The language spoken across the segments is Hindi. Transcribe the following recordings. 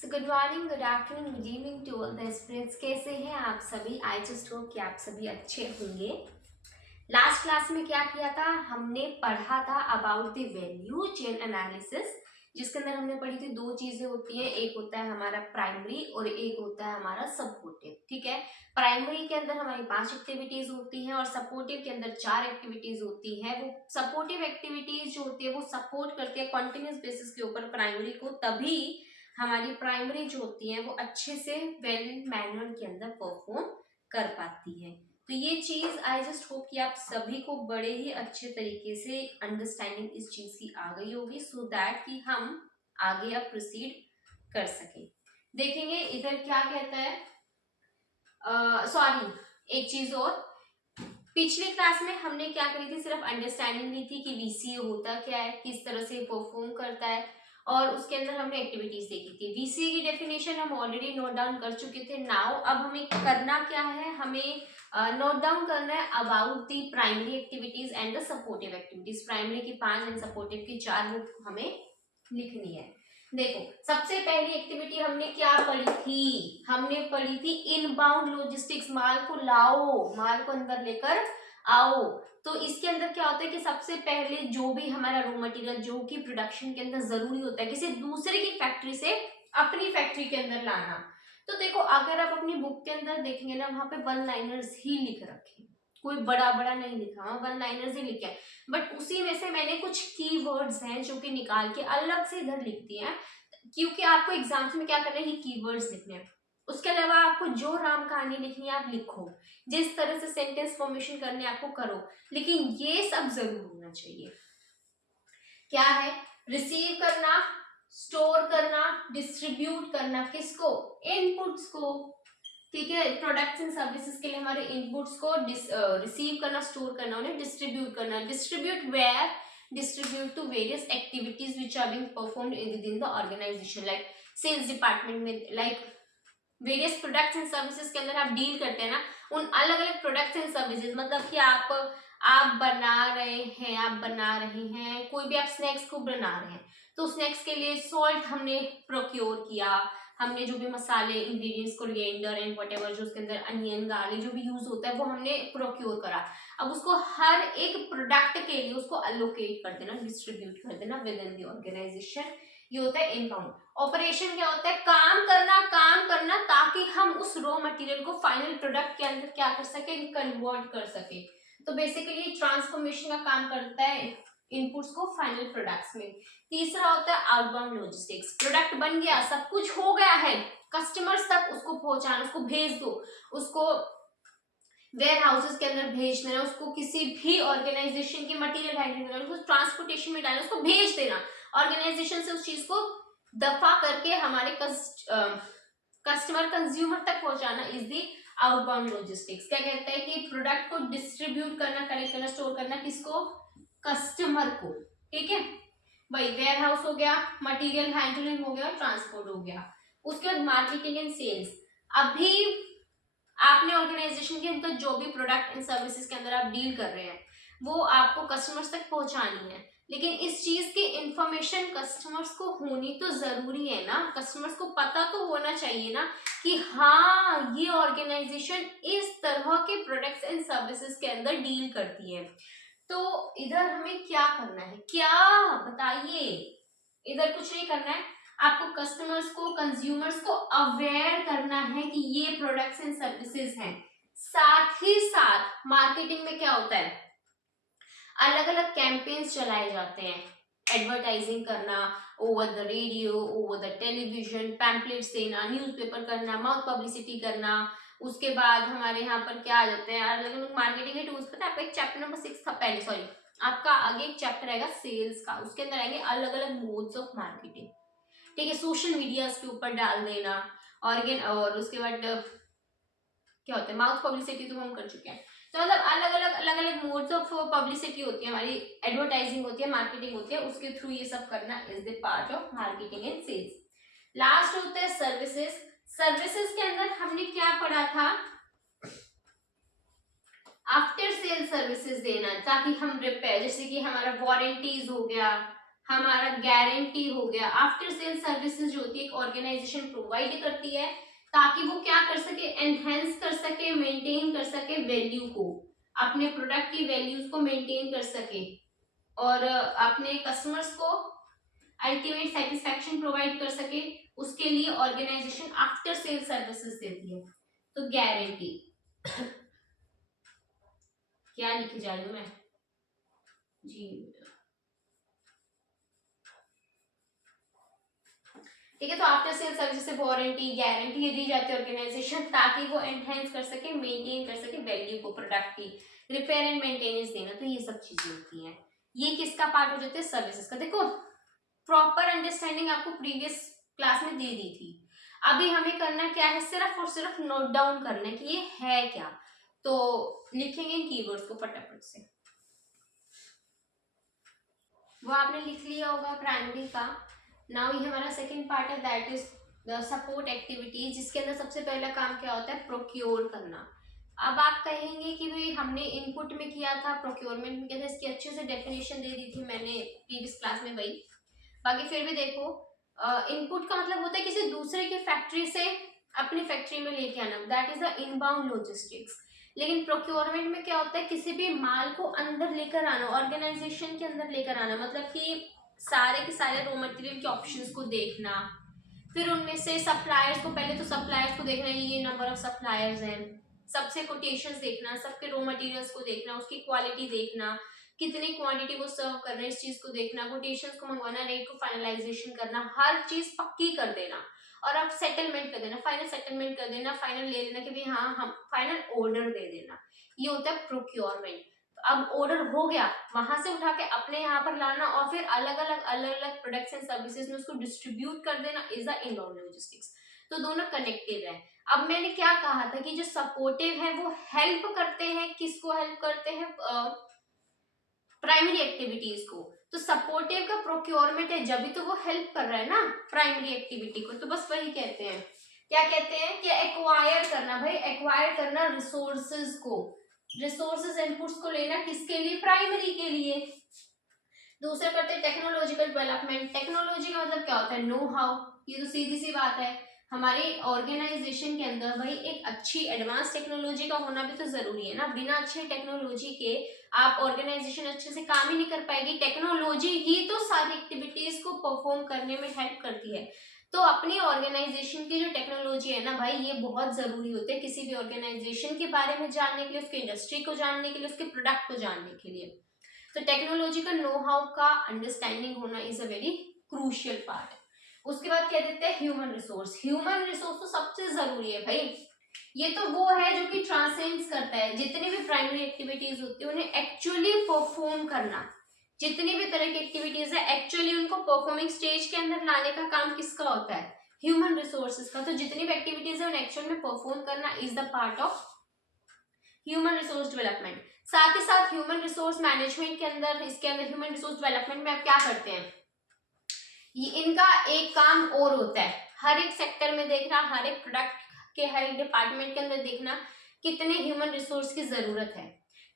So good morning, good afternoon, good evening to all the students. कैसे हैं आप सभी? आई जस्ट होप कि आप सभी अच्छे होंगे। लास्ट क्लास में क्या किया था? हमने पढ़ा था about the value chain analysis, जिसके अंदर हमने पढ़ी थी दो चीजें होती हैं, एक होता है हमारा प्राइमरी और एक होता है हमारा सपोर्टिव। ठीक है, प्राइमरी के अंदर हमारी 5 एक्टिविटीज होती हैं और सपोर्टिव के अंदर 4 एक्टिविटीज होती हैं। वो सपोर्टिव एक्टिविटीज जो होती है वो सपोर्ट करती है कॉन्टिन्यूस बेसिस के ऊपर प्राइमरी को, तभी हमारी प्राइमरी जो होती है वो अच्छे से वेल मैनर के अंदर परफॉर्म कर पाती है। तो ये चीज आई जस्ट होप कि आप सभी को बड़े ही अच्छे तरीके से अंडरस्टैंडिंग इस चीज की आ गई होगी, सो दैट कि हम आगे अब प्रोसीड कर सके। देखेंगे इधर क्या कहता है। सॉरी, एक चीज और, पिछली क्लास में हमने क्या करी थी, सिर्फ अंडरस्टैंडिंग ली थी कि वीसीए होता क्या है, किस तरह से परफॉर्म करता है, और उसके अंदर हमने एक्टिविटीज देखी थी। वीसीए की डेफिनेशन हम ऑलरेडी नोट डाउन कर चुके थे। नाउ अब हमें करना क्या है, हमें नोट डाउन करना है about the primary activities and the supportive activities. Primary की 5 एंड सपोर्टिव की 4 वो हमें लिखनी है। देखो, सबसे पहली एक्टिविटी हमने क्या पढ़ी थी? हमने पढ़ी थी इनबाउंड लॉजिस्टिक्स। माल को लाओ, माल को अंदर लेकर आओ। तो इसके अंदर क्या होता है कि सबसे पहले जो भी हमारा रॉ मटेरियल जो कि प्रोडक्शन के अंदर जरूरी होता है, किसी दूसरे की फैक्ट्री से अपनी फैक्ट्री के अंदर लाना। तो देखो, अगर आप अपनी बुक के अंदर देखेंगे ना, वहां पे वन लाइनर्स ही लिख रखे, कोई बड़ा बड़ा नहीं लिखा, वहां वन लाइनर्स ही लिखे। बट उसी में से मैंने कुछ कीवर्ड्स हैं जो कि निकाल के अलग से इधर लिख दिए हैं, क्योंकि आपको एग्जाम्स में क्या करना है, ये कीवर्ड्स लिखने हैं। उसके अलावा आपको जो राम कहानी लिखनी है आप लिखो, जिस तरह से सेंटेंस फॉर्मेशन करने आपको करो, लेकिन ये सब जरूर होना चाहिए। क्या है? रिसीव करना, स्टोर करना, डिस्ट्रीब्यूट करना। किसको? इनपुट्स को। ठीक है, प्रोडक्ट्स एंड सर्विसेज के लिए हमारे इनपुट्स को रिसीव करना, स्टोर करना, उन्हें डिस्ट्रीब्यूट करना। Distribute where? Distribute to various activities which are being performed within the organisation, like sales department में, like various products and services के अंदर आप डील करते हैं ना, उन अलग अलग प्रोडक्ट्स एंड सर्विसेज, मतलब कि आप बना रहे हैं कोई भी, आप स्नैक्स को बना रहे हैं, तो स्नैक्स के लिए सॉल्ट हमने प्रोक्योर किया, हमने जो भी मसाले इंग्रेडिएंट्स कोरिएंडर एंड व्हाटएवर जो उसके अंदर अनियन गार्लिक जो भी यूज होता है वो हमने प्रोक्योर करा। अब उसको हर एक प्रोडक्ट के लिए उसको अलोकेट कर देना, डिस्ट्रीब्यूट कर देना विद इन द ऑर्गेनाइजेशन। ये होता है इनबाउंड। ऑपरेशन क्या होता है? काम करना ताकि हम उस रॉ मटेरियल को फाइनल प्रोडक्ट के अंदर क्या कर सके, कन्वर्ट कर सके। तो बेसिकली ट्रांसफॉर्मेशन का काम करता है इनपुट्स को फाइनल प्रोडक्ट्स में। तीसरा होता है आउटबाउंड लॉजिस्टिक्स। प्रोडक्ट बन गया, सब कुछ हो गया है, कस्टमर्स तक उसको पहुंचाना, उसको भेज दो, उसको वेयर हाउसेस के अंदर भेज देना, उसको किसी भी ऑर्गेनाइजेशन की मटेरियल हैंडलिंग करना, उसको ट्रांसपोर्टेशन में डालना, उसको भेज देना, ऑर्गेनाइजेशन से उस चीज को दफा करके हमारे कस्टमर कंज्यूमर तक पहुंचाना इज दी आउटबाउंड लॉजिस्टिक्स। क्या कहता है कि प्रोडक्ट को डिस्ट्रीब्यूट करना, कलेक्ट करना, स्टोर करना, किसको? कस्टमर को। ठीक है भाई, वेयर हाउस हो गया, मटेरियल हैंडलिंग हो गया, ट्रांसपोर्ट हो गया। उसके बाद मार्केटिंग एंड सेल्स। अभी आपने ऑर्गेनाइजेशन के अंदर जो भी प्रोडक्ट एंड सर्विसेज के अंदर आप डील कर रहे हैं वो आपको कस्टमर्स तक पहुंचानी है, लेकिन इस चीज की इंफॉर्मेशन कस्टमर्स को होनी तो जरूरी है ना, कस्टमर्स को पता तो होना चाहिए ना कि हाँ ये ऑर्गेनाइजेशन इस तरह के प्रोडक्ट्स एंड सर्विसेज के अंदर डील करती है। तो इधर हमें क्या करना है, क्या बताइए? इधर कुछ नहीं करना है, आपको कस्टमर्स को, कंज्यूमर्स को अवेयर करना है कि ये प्रोडक्ट्स एंड सर्विसेज हैं। साथ ही साथ मार्केटिंग में क्या होता है, अलग अलग कैंपेन्स चलाए जाते हैं, एडवर्टाइजिंग करना over the radio, over the television, pamphlets देना, न्यूज़पेपर करना, माउथ पब्लिसिटी करना। उसके बाद हमारे यहाँ पर क्या आ जाते हैं अलग अलग मार्केटिंग के टूल्स। पता है आपका एक चैप्टर नंबर 6 था पहले, सॉरी आपका आगे एक चैप्टर आएगा सेल्स का, उसके अंदर आएंगे अलग अलग मोड्स ऑफ मार्केटिंग। ठीक है, सोशल मीडिया के ऊपर डाल देना, और उसके बाद क्या होता है माउथ पब्लिसिटी तो हम कर चुके हैं। तो मतलब अलग अलग मोड्स ऑफ पब्लिसिटी होती है, हमारी एडवर्टाइजिंग होती है, मार्केटिंग होती है, उसके थ्रू ये सब करना is the part of marketing and sales. Last होता है सर्विसेज। सर्विसेज के अंदर हमने क्या पढ़ा था? आफ्टर सेल सर्विसेज देना, ताकि हम रिपेयर, जैसे कि हमारा वारंटीज हो गया, हमारा गारंटी हो गया। आफ्टर सेल सर्विसेज जो होती है एक ऑर्गेनाइजेशन प्रोवाइड करती है ताकि वो क्या कर सके, एनहेंस कर सके, मेंटेन कर सके वैल्यू को, अपने प्रोडक्ट की वैल्यूज को मेंटेन कर सके और अपने कस्टमर्स को अल्टीमेट सेटिस्फैक्शन प्रोवाइड कर सके। उसके लिए ऑर्गेनाइजेशन आफ्टर सेल सर्विसेज देती है। तो गारंटी क्या लिखी जा रही हूँ मैं जी, ठीक है। तो आफ्टर सेल सर्विस से वारंटी गारंटी दी जाती है ऑर्गेनाइजेशन ताकि वो एनहेंस कर सके, मेंटेन कर सके वैल्यू को, प्रोडक्ट की रिपेयर एंड मेंटेनेंस देना। तो ये सब चीजें होती हैं। ये किसका पार्ट हो जाता है, सर्विसेज का। देखो प्रॉपर अंडरस्टैंडिंग आपको प्रीवियस क्लास में दे दी थी। अभी हमें करना क्या है, सिर्फ और सिर्फ नोट डाउन करना है कि ये है क्या। तो लिखेंगे कीवर्ड्स को फटाफट से। वो आपने लिख लिया होगा प्राइमरी का। नाउ ये हमारा सेकंड पार्ट है, that is the support activities, जिसके अंदर सबसे पहला काम क्या होता है, प्रोक्योर करना। अब आप कहेंगे कि भाई हमने इनपुट में किया था, प्रोक्योरमेंट में किया था, इसकी अच्छे से डेफिनेशन दे दी थी मैंने प्रीवियस क्लास में भाई। बाकी फिर भी देखो, इनपुट का मतलब होता है किसी दूसरे की फैक्ट्री से अपनी फैक्ट्री में लेके आना, that is the inbound logistics. लेकिन प्रोक्योरमेंट में क्या होता है, किसी भी माल को अंदर लेकर आना, ऑर्गेनाइजेशन के अंदर लेकर आना, मतलब कि सारे के सारे रॉ मटेरियल के ऑप्शंस को देखना, फिर उनमें से सप्लायर्स को, पहले तो सप्लायर्स को देखना, ये नंबर ऑफ सप्लायर्स हैं, सबसे कोटेशंस देखना, सबके रॉ मटेरियल्स को देखना, उसकी क्वालिटी देखना, कितनी क्वांटिटी वो सर्व कर रहे हैं इस चीज को देखना, कोटेशंस को मंगवाना, रेट को फाइनलाइजेशन करना, हर चीज पक्की कर देना और अब सेटलमेंट कर देना, फाइनल सेटलमेंट कर देना, फाइनल ले लेना कि भाई हाँ हम फाइनल ऑर्डर दे देना। ये होता है प्रोक्योरमेंट। अब ऑर्डर हो गया, वहां से उठा के अपने यहाँ पर लाना और फिर अलग अलग प्रोडक्ट्स एंड सर्विसेज में उसको डिस्ट्रीब्यूट कर देना, इज द इनबाउंड लॉजिस्टिक्स। तो दोनों कनेक्टेड है। अब मैंने क्या कहा था कि जो सपोर्टिव है वो हेल्प करते हैं, किसको हेल्प करते हैं, प्राइमरी एक्टिविटीज को। तो सपोर्टिव का प्रोक्योरमेंट है, जब भी तो वो हेल्प कर रहा है ना प्राइमरी एक्टिविटी को। तो बस वही कहते हैं, क्या कहते हैं कि एक्वायर करना, भाई एक्वायर करना रिसोर्सेज को, रिसोर्सेज इनपुट्स को लेना, किसके लिए, प्राइमरी के लिए। दूसरा करते हैं टेक्नोलॉजिकल डेवलपमेंट। टेक्नोलॉजी का मतलब क्या होता है, नो हाउ। ये तो सीधी सी बात है, हमारे ऑर्गेनाइजेशन के अंदर भाई एक अच्छी एडवांस टेक्नोलॉजी का होना भी तो जरूरी है ना। बिना अच्छी टेक्नोलॉजी के आप ऑर्गेनाइजेशन अच्छे से काम ही नहीं कर पाएगी। टेक्नोलॉजी ही तो सारी एक्टिविटीज को परफॉर्म करने में हेल्प करती है। तो अपनी ऑर्गेनाइजेशन की जो टेक्नोलॉजी है ना भाई, ये बहुत जरूरी होती है किसी भी ऑर्गेनाइजेशन के बारे में जानने के लिए, उसके इंडस्ट्री को जानने के लिए, उसके प्रोडक्ट को जानने के लिए। तो टेक्नोलॉजी का नो हाउ का अंडरस्टैंडिंग होना is a very crucial part. उसके बाद क्या देते हैं, ह्यूमन रिसोर्स। ह्यूमन रिसोर्स तो सबसे जरूरी है भाई। ये तो वो है जो कि ट्रांसेंड्स करता है, जितनी भी प्राइमरी एक्टिविटीज होती है उन्हें एक्चुअली परफॉर्म करना, जितनी भी तरह की एक्टिविटीज है एक्चुअली उनको परफॉर्मिंग स्टेज के अंदर लाने का काम किसका होता है, ह्यूमन रिसोर्सेज का। तो जितनी भी एक्टिविटीज है उन्हें एक्चुअल में परफॉर्म करना is the part of human resource development. साथ ही साथ ह्यूमन रिसोर्स मैनेजमेंट के अंदर, इसके अंदर ह्यूमन रिसोर्स डेवलपमेंट में आप क्या करते हैं, ये इनका एक काम और होता है, हर एक सेक्टर में देखना, हर एक प्रोडक्ट के हर एक डिपार्टमेंट के अंदर देखना कितने ह्यूमन रिसोर्स की जरूरत है,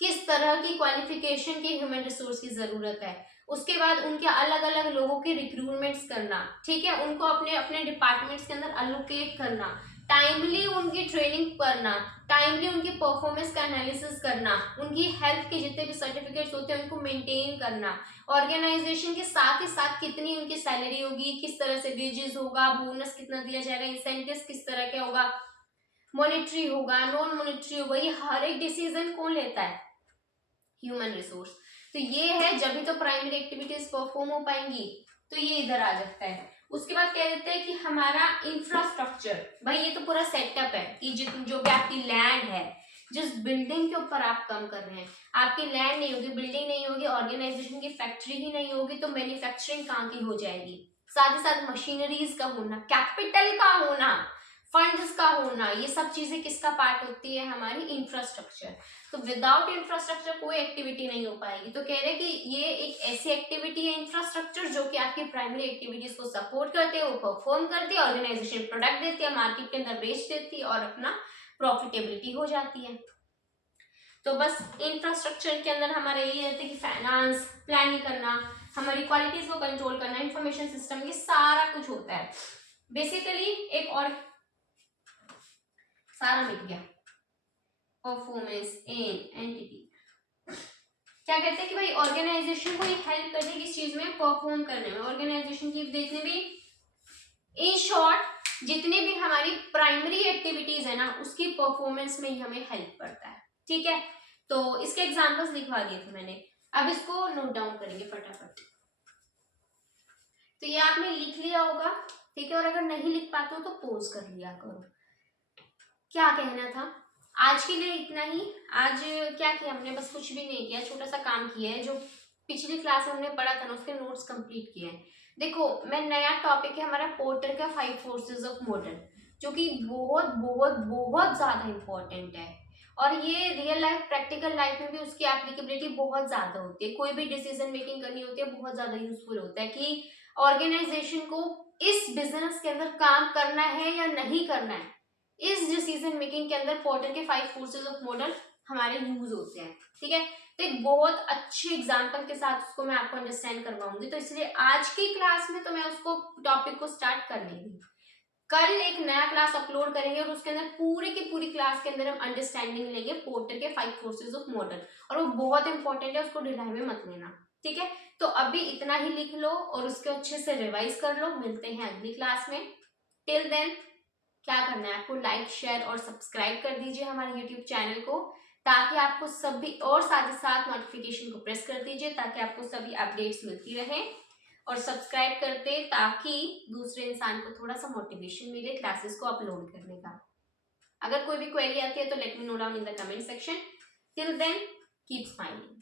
किस तरह की क्वालिफिकेशन की ह्यूमन रिसोर्स की जरूरत है। उसके बाद उनके अलग अलग लोगों के रिक्रूटमेंट्स करना, ठीक है, उनको अपने अपने डिपार्टमेंट्स के अंदर अलोकेट करना, टाइमली उनकी ट्रेनिंग करना, टाइमली उनकी परफॉर्मेंस का एनालिसिस करना, उनकी हेल्थ के जितने भी सर्टिफिकेट्स होते हैं उनको मेंटेन करना, ऑर्गेनाइजेशन के साथ ही साथ कितनी उनकी सैलरी होगी, किस तरह से वेजेस होगा, बोनस कितना दिया जाएगा, इंसेंटिव्स किस तरह के होगा, मॉनेटरी होगा, नॉन मॉनेटरी होगा, ये हर एक डिसीजन कौन लेता है, ह्यूमन रिसोर्स। तो ये है, जब भी तो प्राइमरी एक्टिविटीज परफॉर्म हो पाएंगी। तो ये इधर आ जाता है। उसके बाद कह देते हैं कि हमारा इंफ्रास्ट्रक्चर, भाई ये तो पूरा सेटअप है कि जो भी आपकी लैंड है, जिस बिल्डिंग के ऊपर आप काम कर रहे हैं, आपकी लैंड नहीं होगी, बिल्डिंग नहीं होगी, ऑर्गेनाइजेशन की फैक्ट्री ही नहीं होगी, तो मैन्युफैक्चरिंग कहाँ की हो जाएगी। साथ ही साथ मशीनरीज का होना, कैपिटल का होना, फंड्स का होना, ये सब चीजें किसका पार्ट होती है, हमारी इंफ्रास्ट्रक्चर। तो विदाउट इंफ्रास्ट्रक्चर कोई एक्टिविटी नहीं हो पाएगी। तो कह रहे हैं कि ये एक ऐसी एक्टिविटी है इंफ्रास्ट्रक्चर जो कि आपकी प्राइमरी एक्टिविटीज को सपोर्ट करते हैं, वो परफॉर्म करती है, ऑर्गेनाइजेशन प्रोडक्ट देती है, मार्केट के अंदर बेच देती है और अपना प्रॉफिटेबिलिटी हो जाती है। तो बस इंफ्रास्ट्रक्चर के अंदर हमारा यही रहता है कि फाइनेंस, प्लानिंग करना, हमारी क्वालिटीज को कंट्रोल करना, इंफॉर्मेशन सिस्टम, ये सारा कुछ होता है बेसिकली। एक और सारा मिल गया, परफॉर्मेंस इन एंटिटी। क्या कहते हैं कि भाई ऑर्गेनाइजेशन को ये हेल्प करती है किस चीज में, परफॉर्म करने में, ऑर्गेनाइजेशन की जितने भी, इन शॉर्ट जितनी भी हमारी प्राइमरी एक्टिविटीज है ना, उसकी परफॉर्मेंस में ही हमें हेल्प करता है। ठीक है, तो इसके एग्जांपल्स लिखवा दिए थे मैंने, अब इसको नोट डाउन करेंगे फटाफट। तो ये आपने लिख लिया होगा, ठीक है, और अगर नहीं लिख पाते हो तो पॉज कर लिया करो। क्या कहना था, आज के लिए इतना ही। आज क्या किया हमने, बस कुछ भी नहीं किया, छोटा सा काम किया है, जो पिछली क्लास में हमने पढ़ा था ना उसके नोट्स कंप्लीट किए हैं। देखो, मैं नया टॉपिक है हमारा पोर्टर का 5 फोर्सेस ऑफ मॉडल, जो कि बहुत बहुत बहुत ज्यादा इंपॉर्टेंट है, और ये रियल लाइफ प्रैक्टिकल लाइफ में भी उसकी एप्लीकेबिलिटी बहुत ज्यादा होती है। कोई भी डिसीजन मेकिंग करनी होती है, बहुत ज्यादा यूजफुल होता है कि ऑर्गेनाइजेशन को इस बिजनेस के अंदर काम करना है या नहीं करना है। इस डिसीजन मेकिंग के अंदर पोर्टर के 5 फोर्सेस ऑफ मॉडल हमारे यूज होते हैं। ठीक है, तो एक बहुत अच्छे एग्जांपल के साथ उसको मैं आपको अंडरस्टैंड करवाऊंगी, तो इसलिए आज की क्लास में तो मैं उसको टॉपिक को स्टार्ट कर लेंगी। कल एक नया क्लास अपलोड करेंगे और उसके अंदर पूरे की पूरी क्लास के अंदर हम अंडरस्टैंडिंग लेंगे पोर्टर के 5 फोर्सेस ऑफ मॉडल, और वो बहुत इंपॉर्टेंट है, उसको ढिलाई में मत लेना। ठीक है, तो अभी इतना ही लिख लो और उसको अच्छे से रिवाइज कर लो। मिलते हैं अगली क्लास में। टिल देन क्या करना है आपको, लाइक शेयर और सब्सक्राइब कर दीजिए हमारे यूट्यूब चैनल को, ताकि आपको सभी, और साथ ही साथ नोटिफिकेशन को प्रेस कर दीजिए ताकि आपको सभी अपडेट्स मिलती रहे, और सब्सक्राइब करते ताकि दूसरे इंसान को थोड़ा सा मोटिवेशन मिले क्लासेस को अपलोड करने का। अगर कोई भी क्वेरी आती है तो let me know down in the comment section. Till then keep smiling.